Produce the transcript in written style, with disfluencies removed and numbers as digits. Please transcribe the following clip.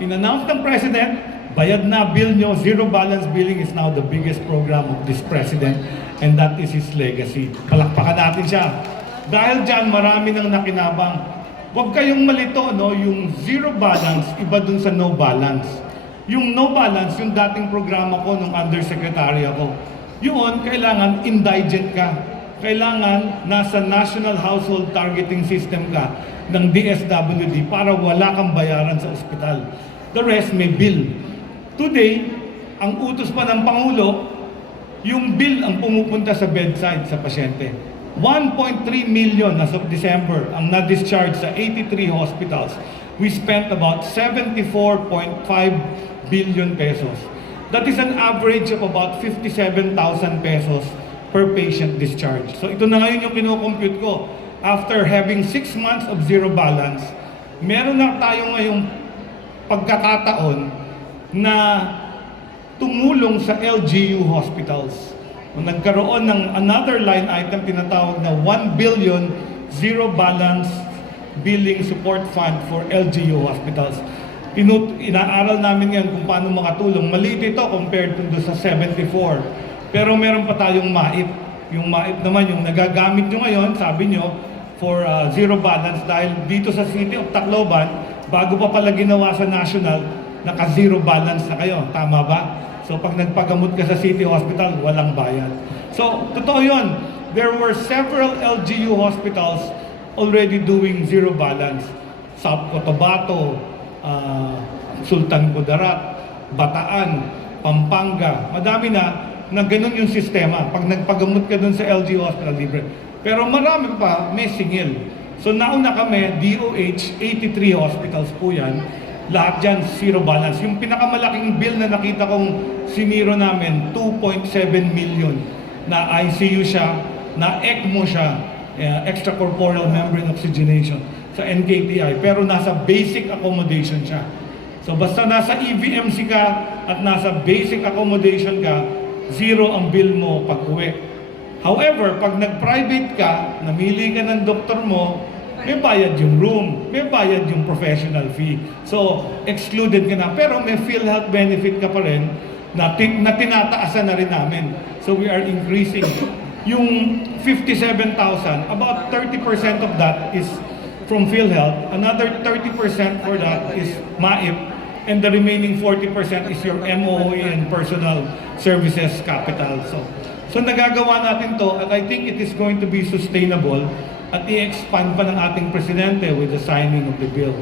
In-announce ng President, bayad na bill nyo, zero balance billing is now the biggest program of this President, and that is his legacy. Palakpakan natin siya. Dahil dyan, marami nang nakinabang. Huwag kayong malito, no? Yung zero balance, iba dun sa no balance. Yung no balance, yung dating programa ko nung undersecretary ako, yun, kailangan indigent ka. Kailangan nasa National Household Targeting System ka ng DSWD para wala kang bayaran sa ospital. The rest may bill. Today, ang utos pa ng Pangulo, yung bill ang pumupunta sa bedside sa pasyente. 1.3 million as of December ang na-discharge sa 83 hospitals. We spent about 74.5 billion pesos. That is an average of about 57,000 pesos per patient discharge. So ito na ngayon yung kinocompute ko. After having 6 months of zero balance, meron na tayo ngayong pagkakataon na tumulong sa LGU hospitals. Nagkaroon ng another line item tinatawag na 1 billion zero balance billing support fund for LGU hospitals. Inaaral namin yan kung paano makatulong. Maliit ito compared to sa 74. Pero meron pa tayong MAIP. Yung MAIP naman, yung nagagamit nyo ngayon, sabi nyo, for zero balance dahil dito sa City of Tacloban, bago pa pala ginawa sa national, naka-zero balance na kayo. Tama ba? So pag nagpagamot ka sa City Hospital, walang bayad. So, totoo yun. There were several LGU hospitals already doing zero balance. Sa Cotabato, Sultan Kudarat, Bataan, Pampanga, madami na ganun yung sistema. Pag nagpagamot ka dun sa LGU Hospital, libre. Pero marami pa, may singil. So nauna kami, DOH, 83 hospitals po yan. Lahat dyan, zero balance. Yung pinakamalaking bill na nakita kong siniro namin, 2.7 million. Na ICU siya, na ECMO siya, extracorporeal membrane oxygenation, sa NKTI. Pero nasa basic accommodation siya. So basta nasa EVMC ka at nasa basic accommodation ka, zero ang bill mo pag uwi. However, pag nag-private ka, namili ka ng doktor mo, may bayad yung room, may bayad yung professional fee. So, excluded ka na. Pero may PhilHealth benefit ka pa rin na tinataasan na rin namin. So, we are increasing. Yung 57,000, about 30% of that is from PhilHealth. Another 30% for that is MAIP. And the remaining 40% is your MOE and personal services capital. So nagagawa natin to, and I think it is going to be sustainable at i-expand pa ng ating presidente with the signing of the bill.